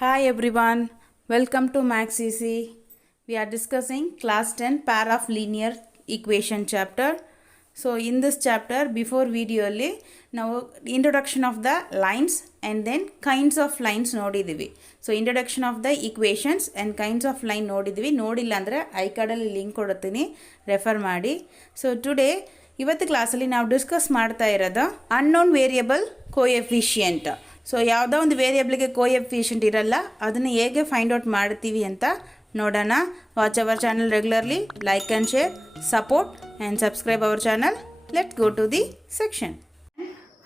Hi everyone, welcome to Max Easy. We are discussing class 10 pair of linear equation chapter. So in this chapter before video now introduction of the lines and then kinds of lines ನೋಡಿದೀವಿ. So introduction of the equations and kinds of line ನೋಡಿದೀವಿ. ನೋಡಿಲ್ಲ ಅಂದ್ರೆ I ಕಾರ್ಡಲ್ಲಿ link ಕೊಡುತ್ತೀನಿ, refer ಮಾಡಿ. So today ಇವತ್ತು ಕ್ಲಾಸಲ್ಲಿ ನಾವು discuss ಮಾಡ್ತಾ ಇರೋದು ಅನ್ನೋನ್ ವೇರಿಯಬಲ್ ಕೋಎಫಿಷಿಯಂಟ್. ಸೊ ಯಾವುದೋ ಒಂದು ವೇರಿಯೇಬಲ್ಗೆ ಕೋಎಫಿಷಿಯಂಟ್ ಇರಲ್ಲ, ಅದನ್ನು ಹೇಗೆ ಫೈಂಡ್ ಔಟ್ ಮಾಡ್ತೀವಿ ಅಂತ ನೋಡೋಣ. Watch our channel regularly, like and share, support and subscribe our channel. Let's go to the section.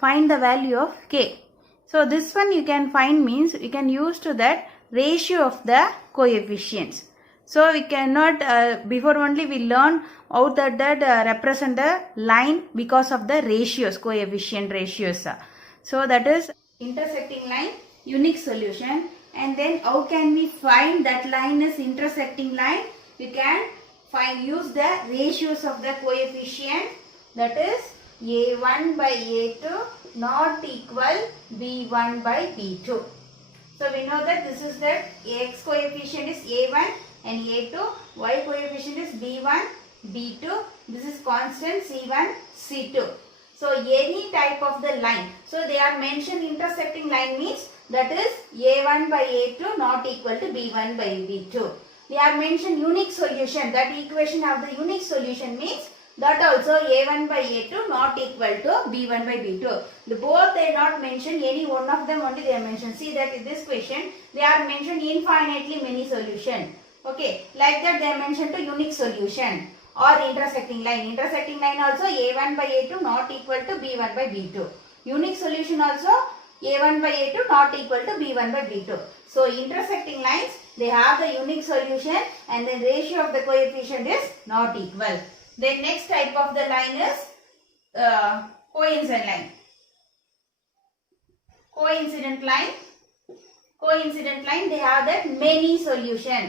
Find the value of k. So this one you can find means you can use to that ratio of the coefficients. So we cannot before only we learn how that represent the line because of the ratios, coefficient ratios. So that is intersecting line, unique solution. And then how can we find that line is intersecting line? We can use the ratios of the coefficient, that is a1 by a2 not equal b1 by b2. So we know that this is that x coefficient is a1 and a2, y coefficient is b1, b2, this is constant c1, c2. So any type of the line, so they are mentioned intersecting line means that is a1 by a2 not equal to b1 by b2. They are mentioned unique solution, that equation of the unique solution means that also a1 by a2 not equal to b1 by b2. The both they not mentioned, any one of them only they are mentioned. See that in this question they are mentioned infinitely many solution. Okay, like that they are mentioned to unique solution or intersecting line. Intersecting line also a1 by a2 not equal to b1 by b2. Unique solution also a1 by a2 not equal to b1 by b2. So intersecting lines they have the unique solution and the ratio of the coefficient is not equal. Then next type of the line is coincident line. Coincident line. Coincident line they have that many solution.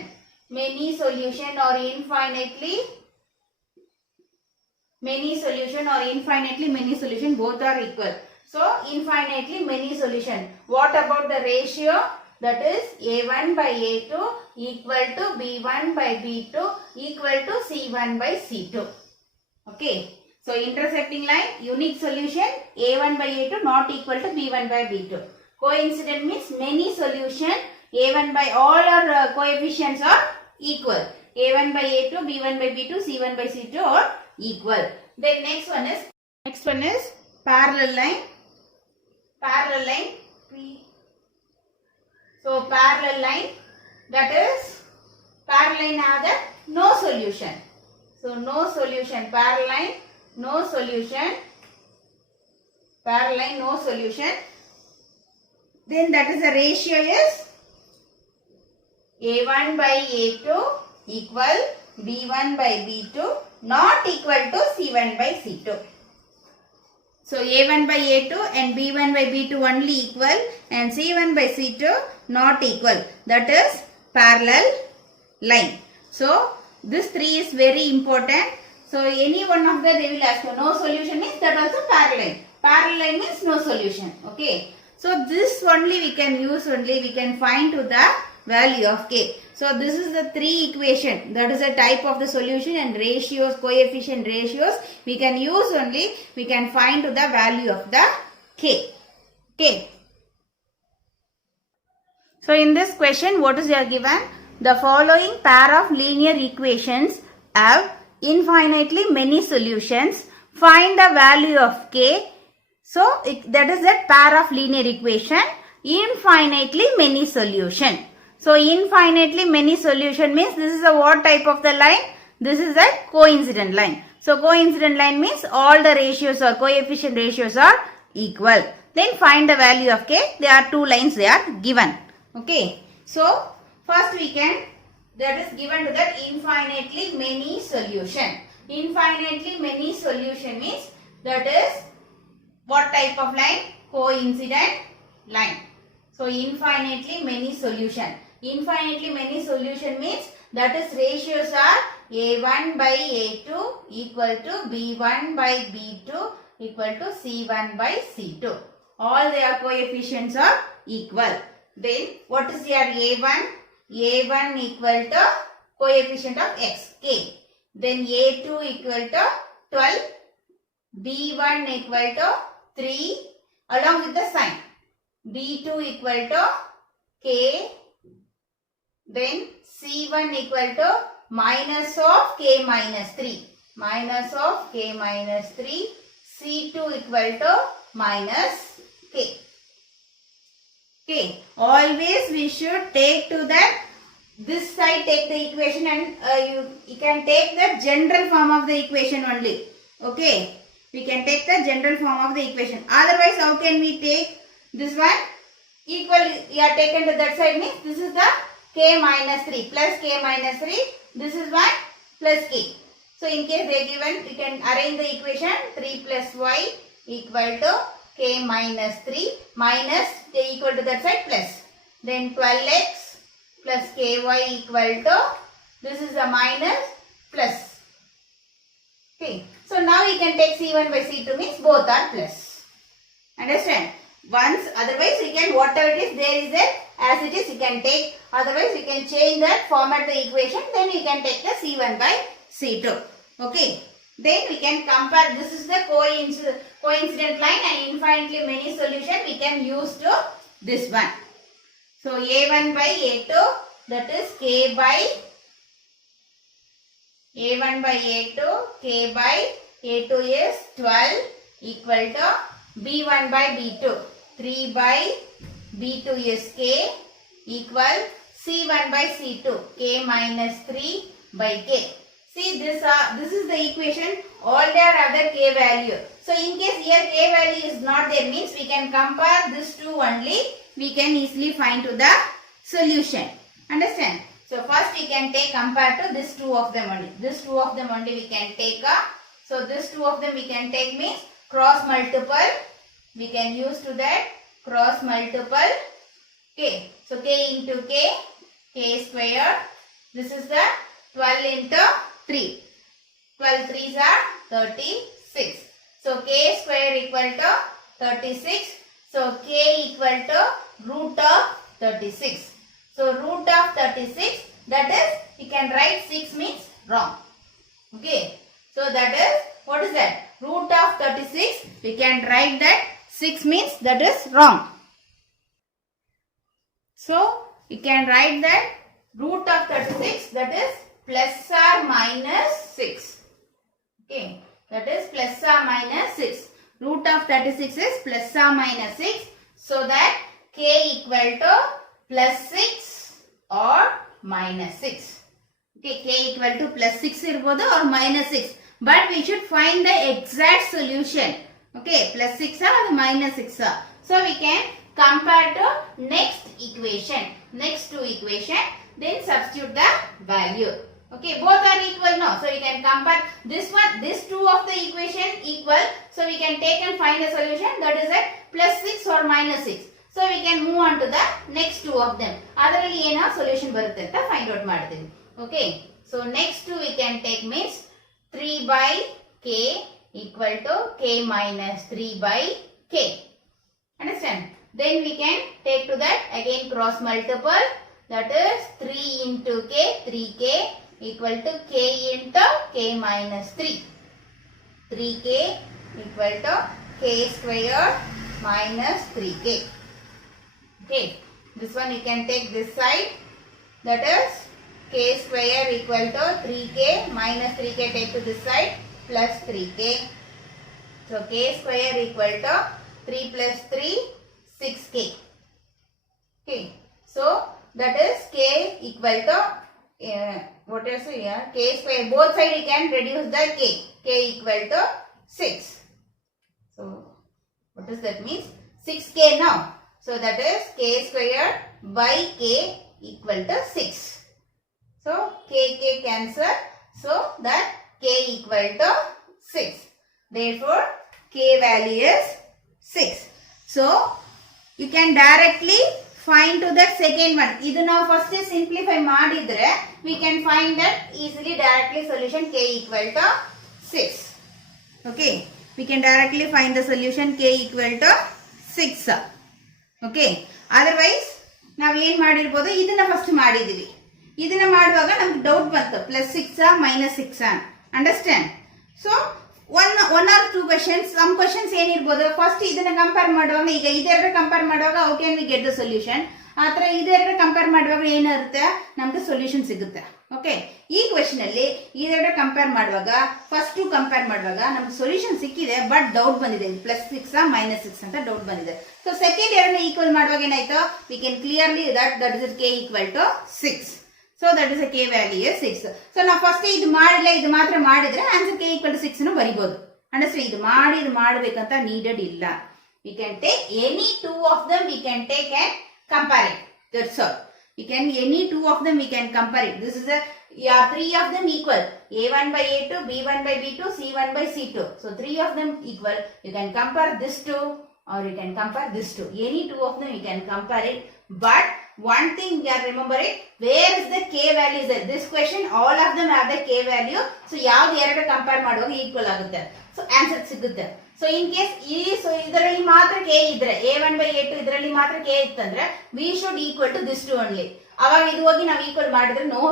Many solution or infinitely many solution or infinitely many solution, both are equal. So infinitely many solution. What about the ratio? That is a1 by a2 equal to b1 by b2 equal to c1 by c2. Okay. So intersecting line, unique solution, a1 by a2 not equal to b1 by b2. Coincident means many solution, a1 by all our coefficients are equal. a1 by a2, b1 by b2, c1 by c2 are equal. Then next one is parallel line. Parallel line. So parallel line, that is parallel line have the no solution. So no solution, parallel line, no solution, parallel line, no solution. Then that is the ratio is a1 by a2 equal b1 by b2 not equal to c1 by c2. So a1 by a2 and b1 by b2 only equal and c1 by c2 not equal. That is parallel line. So this three is very important. So any one of them they will ask you. No solution means that also parallel line. Parallel line means no solution. Okay. So this only we can use, only we can find to the value of k. So this is the three equation. That is a type of the solution and ratios, coefficient ratios. We can use only, we can find to the value of the k. Okay. So in this question, what is there given? The following pair of linear equations have infinitely many solutions. Find the value of k. So that is that pair of linear equation, infinitely many solution. So infinitely many solution means this is a what type of the line? This is a coincident line. So coincident line means all the ratios or coefficient ratios are equal. Then find the value of k. There are two lines they are given. Okay. So first we can, that is given to that infinitely many solution. Infinitely many solution means that is what type of line? Coincident line. So infinitely many solution. Infinitely many solution means that is ratios are a1 by a2 equal to b1 by b2 equal to c1 by c2. All their coefficients are equal. Then what is your A1? A1 equal to coefficient of x, k. Then A2 equal to 12. B1 equal to 3 along with the sign. B2 equal to k. Then C1 equal to minus of k minus 3. Minus of k minus 3. C2 equal to minus k. Okay. Always we should take to that this side, take the equation, and you can take the general form of the equation only. Okay. We can take the general form of the equation. Otherwise, how can we take this one? Equal, you are taken to that side means this is the k minus 3 plus k minus 3. This is 1 plus k. So, in case they given, you can arrange the equation 3 plus y equal to k minus 3 minus k equal to that side plus. Then 12x plus ky equal to, this is a minus plus. Okay. So now we can take C1 by C2 means both are plus. Understand? Once, otherwise we can, whatever it is, there is there, as it is you can take. Otherwise you can change that, format the equation, then you can take the C1 by C2. Okay. Then we can compare, this is the coincident line and infinitely many solution we can use to this one. So A1 by A2, that is k by A1 by A2, k by A2 is 12 equal to B1 by B2. 3 by B2 is k equal C1 by C2, k minus 3 by k. See this is the equation, all their other k value. So in case here k value is not there means we can compare this two only, we can easily find to the solution. Understand? So first we can take compare to this two of them only. This two of them only we can take so this two of them we can take means cross multiple. We can use to that cross multiple k. So k into k square. This is the 12 into 3. 12 3s are 36. So k square equal to 36. So k equal to root of 36. So root of 36, that is, you can write 6 means wrong. Okay. So that is, what is that? Root of 36, we can write that 6 means that is wrong. So you can write that root of 36, that is plus or minus 6. Okay. That is plus or minus 6. Root of 36 is plus or minus 6. So that k equal to plus 6 or minus 6. Okay, k equal to plus 6 or minus 6. But we should find the exact solution. Okay, plus 6 or minus 6. So we can compare to next equation. Next two equation. Then substitute the value. Okay, both are equal now. So we can compare this one, this two of the equation equal. So we can take and find a solution, that is at plus 6 or minus 6. So we can move on to the next two of them. Adರಲ್ಲಿ ಏನ solution ಬರುತ್ತೆ ಅಂತ find out ಮಾಡ್ತೀವಿ. Okay. So next two we can take means 3 by k equal to k minus 3 by k. Understand? Then we can take to that again cross multiple, that is 3 into k, 3k equal to k into k minus 3. 3k equal to k square minus 3k. Okay, this one you can take this side, that is k square equal to 3k minus 3k take to this side plus 3k. So k square equal to 3 plus 3, 6k. Okay, so that is k equal to what is here, k square, both side you can reduce the k equal to 6. So what does that mean? 6k now. So that is k square by k equal to 6. So k cancel. So that k equal to 6. Therefore k value is 6. So you can directly find to that second one. Idu now first simplify madidre we can find that easily directly solution k equal to 6. Okay. We can directly find the solution k equal to 6. Okay. Otherwise, ನಾವು ಏನು ಮಾಡಿರ್ಬೋದು, ಇದನ್ನ first ಮಾಡಿದೀವಿ. ಇದನ್ನ ಮಾಡುವಾಗ ನಮ್ಗೆ doubt ಬಂತು, +6 -6 understand. So one or two questions, some questions ಏನಿರ್ಬೋದು, ಫಸ್ಟ್ ಇದನ್ನ ಕಂಪೇರ್ ಮಾಡುವಾಗ, ಈಗ ಇದೆರಡು ಕಂಪೇರ್ ಮಾಡುವಾಗ how can we get the solution, ಆ ಥರ ಇದೆರಡು ಕಂಪೇರ್ ಮಾಡುವಾಗ ಏನಿರುತ್ತೆ, ನಮ್ಗೆ ಸೊಲ್ಯೂಷನ್ ಸಿಗುತ್ತೆ. ಓಕೆ, ಈ ಕ್ವೆಶನ್ ಅಲ್ಲಿ ಇದೆರಡು ಕಂಪೇರ್ ಮಾಡುವಾಗ, ಫಸ್ಟ್ ಟು ಕಂಪೇರ್ ಮಾಡುವಾಗ ನಮ್ಗೆ ಸೊಲ್ಯೂಷನ್ ಸಿಕ್ಕಿದೆ, ಬಟ್ ಡೌಟ್ ಬಂದಿದೆ, +6 -6 ಅಂತ ಡೌಟ್ ಬಂದಿದೆ. ಸೊ ಸೆಕೆಂಡ್ ಎರಡನ್ನ ಈಕ್ವಲ್ ಮಾಡುವಾಗ ಏನಾಯ್ತು, we can clearly that is k = 6. So that is k value 6. So ನಾವು ಫಸ್ಟ್ ಇದು ಮಾಡಿಲ್ಲ, ಇದು ಮಾತ್ರ ಮಾಡಿದ್ರೆ ಆನ್ಸರ್ k = 6 ಬರಿಬಹುದು. ಅಂಡರ್ಸ್ಟ್ಯಾಂಡ್. ಇದು ಮಾಡಬೇಕಂತ ನೀಡೆಡ್ ಇಲ್ಲ. We can take any two of them, we can take and compare it. That's all. You can any two of them we can compare it. This is three of them equal. A1 by A2, B1 by B2, C1 by C2. So three of them equal. You can compare this two or you can compare this two. Any two of them you can compare it. But one thing you can remember it. Where is the k value? Is this question all of them have the k value. So ಯಾವ್ದು ಎರಡು compare ಮಾಡುವಾಗ equal ಆಗುತ್ತೆ. So answer ಸಿಗುತ್ತೆ. So in case ಇದರಲ್ಲಿ ಮಾತ್ರ k ಇದ್ರೆ, A1 by A2 ಇದರಲ್ಲಿ ಮಾತ್ರ k ಇತ್ತಂದ್ರೆ we should equal to this two only. ಅವಾಗ ಇದು ಹೋಗಿ ನಾವು ಈಕ್ವಲ್ ಮಾಡಿದ್ರೆ ನೋ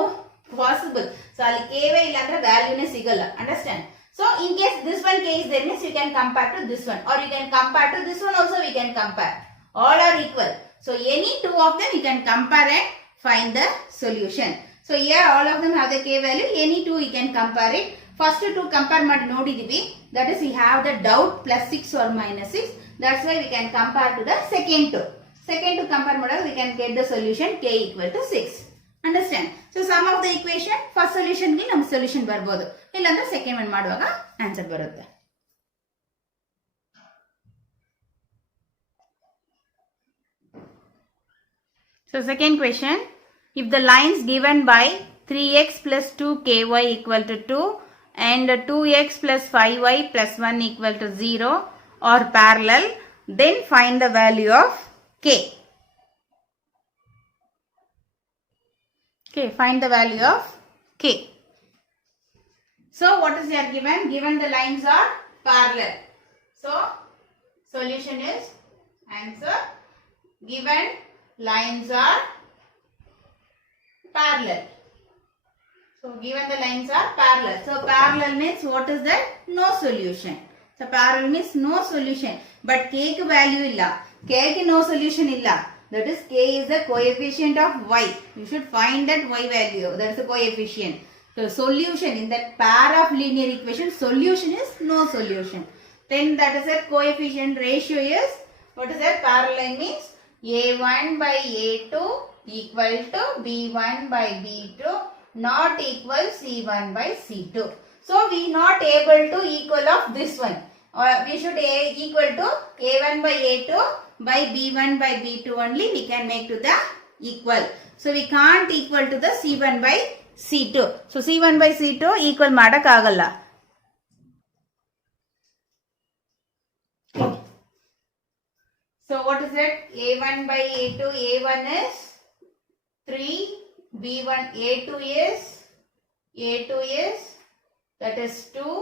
ಪಾಸಿಬಲ್. ಸೊ ಅಲ್ಲಿ ಕೇವೇ ಇಲ್ಲ ಅಂದ್ರೆ ವ್ಯಾಲ್ಯೂನೇ ಸಿಗಲ್ಲ. Understand. So in case this one k is there means you can compare to this one, or you can compare to this one also, we can compare. All are equal. So any two of them you can compare and find the solution. So here all of them have the k value. Any two you can compare it. First two compare ಮಾಡಿ ನೋಡಿದೀವಿ. That is we have the doubt +6 or -6. That's why we can compare to the second two. Second two compare ಮಾಡಿದಾಗ we can get the solution k = 6. Understand? So sum of the equation, first solution ಗೆ ನಮ್ಮ solution ಬರಬಹುದು. ಇಲ್ಲಾಂದ್ರೆ second one ಮಾಡುವಾಗ answer ಬರುತ್ತೆ. So second question, if the lines given by 3x plus 2ky equal to 2 and 2x plus 5y plus 1 equal to 0 are parallel, then find the value of k. Okay, find the value of k. So what is here given? Given the lines are parallel. So solution is answer. Given lines are parallel. So given the lines are parallel. So parallel means what is that? No solution. So parallel means no solution. But k ki value illa. K ki no solution illa. That is k is the coefficient of y. You should find that y value. That is the coefficient. So solution in that pair of linear equation, solution is no solution. Then that is a coefficient ratio is, what is that? Parallel means A1 by A2 equal to B1 by B2 not equal C1 by C2. So we not able to equal of this one. We should equal to A1 by A2 by B1 by B2 only we can make to the equal. So we can't equal to the C1 by C2. So C1 by C2 equal ಮಾಡಕ್ ಆಗಲ್ಲ. So what is it? A1 by A2, A1 is 3, B1, A2 is that is 2,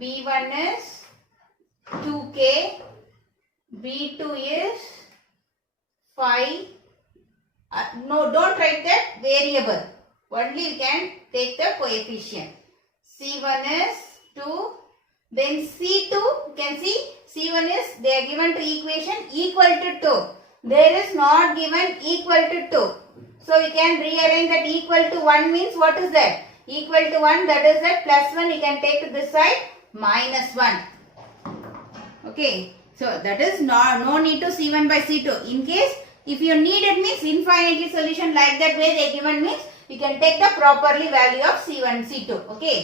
B1 is 2k, B2 is 5. No, don't write that variable. Only you can take the coefficient. C1 is 2. Then C2, you can see C1 is, they are given to equation equal to 2. There is not given equal to 2. So we can rearrange that equal to 1 means what is that? Equal to 1, that is that +1 you can take to this side, -1. Okay. So that is no need to C1 by C2. In case if you need it means infinitely solution like that way they given means you can take the properly value of C1, C2. Okay.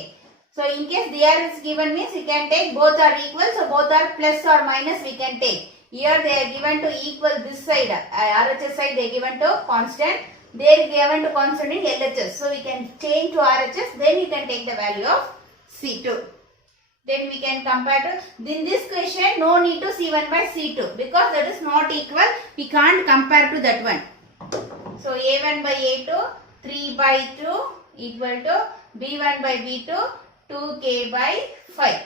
So in case there is given means you can take both are equal. So both are plus or minus we can take. Here they are given to equal this side. RHS side they are given to constant. They are given to constant in LHS. So we can change to RHS. Then you can take the value of C2. Then we can compare to, in this question no need to C1 by C2 because that is not equal. We can't compare to that one. So A1 by A2 3 by 2 equal to B1 by B2 2k by 5.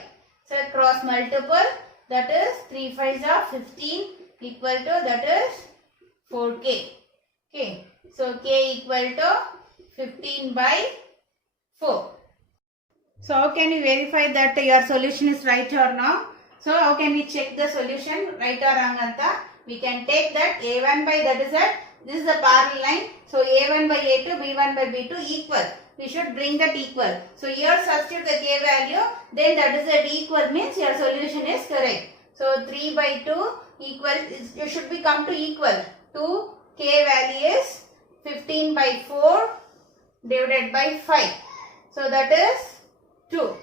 So cross multiple, that is 3 5s are 15 equal to that is 4k. Okay, so k equal to 15 by 4. So how can you verify that your solution is right or no? So how can we check the solution right or wrong anta? We can take that a1 by, that is that this is the parallel line. So a1 by a2, b1 by b2 equal. We should bring that equal. So here substitute the k value, then that is that equal means your solution is correct. So 3 by 2 equal, you should be come to equal. 2 k value is 15 by 4 divided by 5. So that is 2.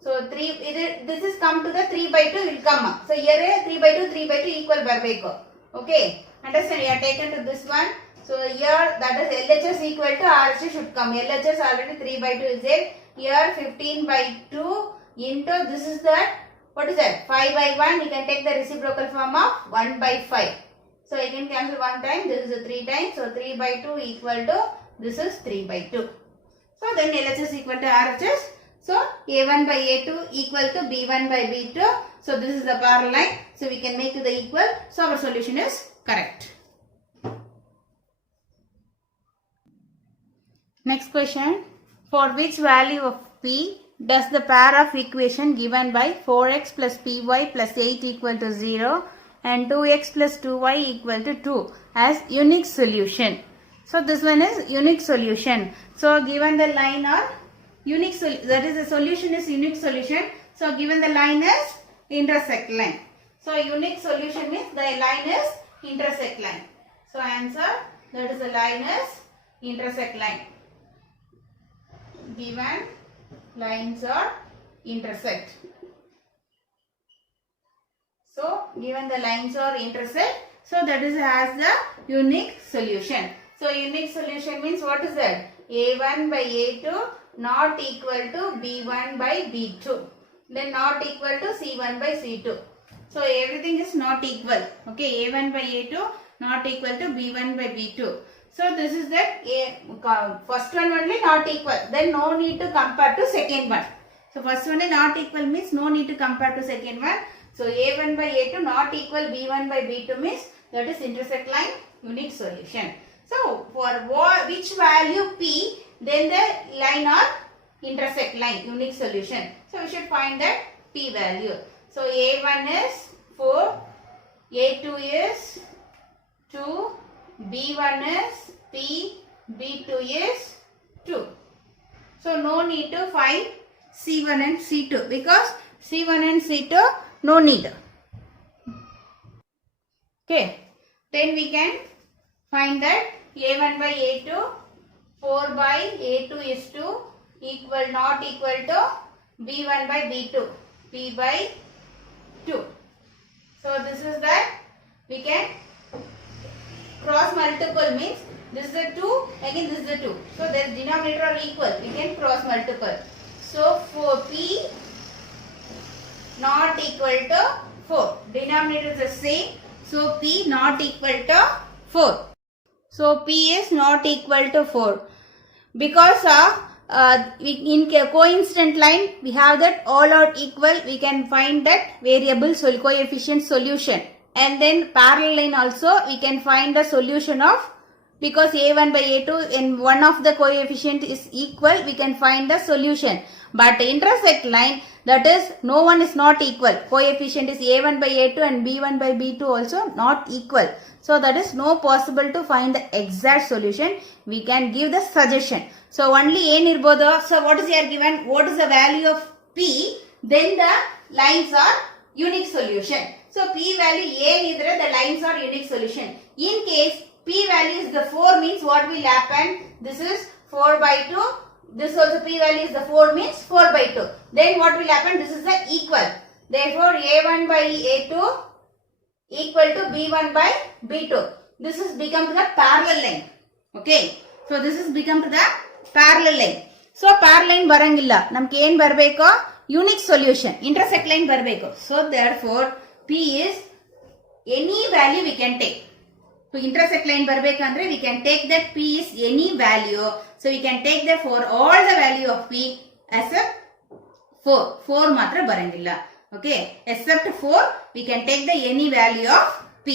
So 3, this is come to the 3 by 2 will come. So here 3 by 2 equal barbeko. Okay. Understand? You are taken to this one. So here that is LHS equal to RHS should come. LHS already 3 by 2 is there. Here 15 by 2 into this is that. What is that? 5 by 1. You can take the reciprocal form of 1 by 5. So you can cancel 1 time. This is a 3 times. So 3 by 2 equal to this is 3 by 2. So then LHS equal to RHS. So A1 by A2 equal to B1 by B2. So this is the parallel line. So we can make the equal. So our solution is correct. Next question. For which value of P does the pair of equation given by 4x plus py plus 8 equal to 0 and 2x plus 2y equal to 2 as unique solution? So this one is unique solution. So given the line or unique solution, that is the solution is unique solution. So given the line is intersect line. So unique solution means the line is intersect line. So answer, that is the line is intersect line. Given lines are intersect. So given the lines are intersect, so that is has the unique solution. So unique solution means what is that? A1 by A2 not equal to B1 by B2. Then not equal to C1 by C2. So everything is not equal. Okay, A1 by A2 not equal to B1 by B2. So this is that first one only not equal. Then no need to compare to second one. So first one is not equal means no need to compare to second one. So A1 by A2 not equal B1 by B2 means that is intersect line, unique solution. So for which value P, then the line or intersect line, unique solution. So we should find that P value. So A1 is 4, A2 is 2, B1 is P, B2 is 2. So no need to find C1 and C2 because C1 and C2 no need. Okay. Then we can find that A1 by A2, 4 by A2 is 2 equal not equal to B1 by B2, P by 2. So this is that we can cross multiple means this is a 2, again this is a 2. So their denominator are equal, we can cross multiple. So for P not equal to 4, denominator is the same. So P not equal to 4. So P is not equal to 4 because in coincident line we have that all are equal, we can find that variable coefficient solution, and then parallel line also we can find the solution of, because A1 by A2 and one of the coefficient is equal, we can find the solution. But intersect line, that is no one is not equal, coefficient is A1 by A2 and B1 by B2 also not equal. So that is no possible to find the exact solution. We can give the suggestion. So only A nirboda. So what is here given? What is the value of P? Then the lines are unique solution. So P value A nidre, the lines are unique solution. In case P value is the 4 means what will happen? This is 4 by 2. This also P value is the 4 means 4 by 2. Then what will happen? This is the equal. Therefore A1 by A2 equal to B1 by B2. This is become to the parallel line. Okay. So this is become to the parallel line. So parallel line barangilla. Namke ಏನು ಬರಬೇಕು? Unique solution. Intersect line ಬರಬೇಕು. So therefore P is any value we can take. So intersect line ಬರಬೇಕಂದ್ರೆ we can take that P is any value. So we can take that for all the value of P except 4. 4 ಮಾತ್ರ ಬರಂಗಿಲ್ಲ. Okay, except 4 we can take the any value of P.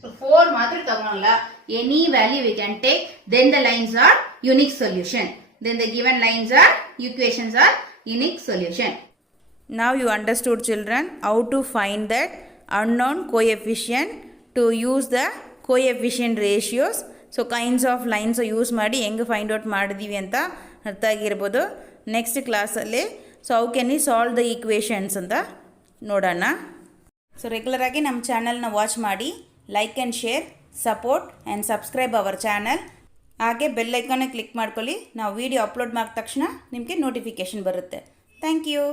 So 4 ಮಾತ್ರ ತಗೊಳ್ಳಲ್ಲ. any value we can take, then the lines are unique solution. Then the given lines are equations are unique solution. Now you understood, children, how to find that unknown coefficient to use the coefficient ratios. So kinds of lines use ಮಾಡಿ ಹೆಂಗೆ find out ಮಾಡಿದ್ದೀವಿ ಅಂತ ಅರ್ಥ ಆಗಿರ್ಬೋದು. Next ಕ್ಲಾಸಲ್ಲಿ so how can we solve the equations ಅಂತ ನೋಡೋಣ. So ರೆಗ್ಯುಲರಾಗಿ ನಮ್ಮ ಚಾನಲ್ನ ವಾಚ್ ಮಾಡಿ, like and share, support and subscribe our channel. ಹಾಗೆ ಬೆಲ್ ಐಕಾನ್ನ ಕ್ಲಿಕ್ ಮಾಡ್ಕೊಳ್ಳಿ. ನಾವು ವಿಡಿಯೋ ಅಪ್ಲೋಡ್ ಮಾಡಿದ ತಕ್ಷಣ ನಿಮಗೆ ನೋಟಿಫಿಕೇಷನ್ ಬರುತ್ತೆ. Thank you.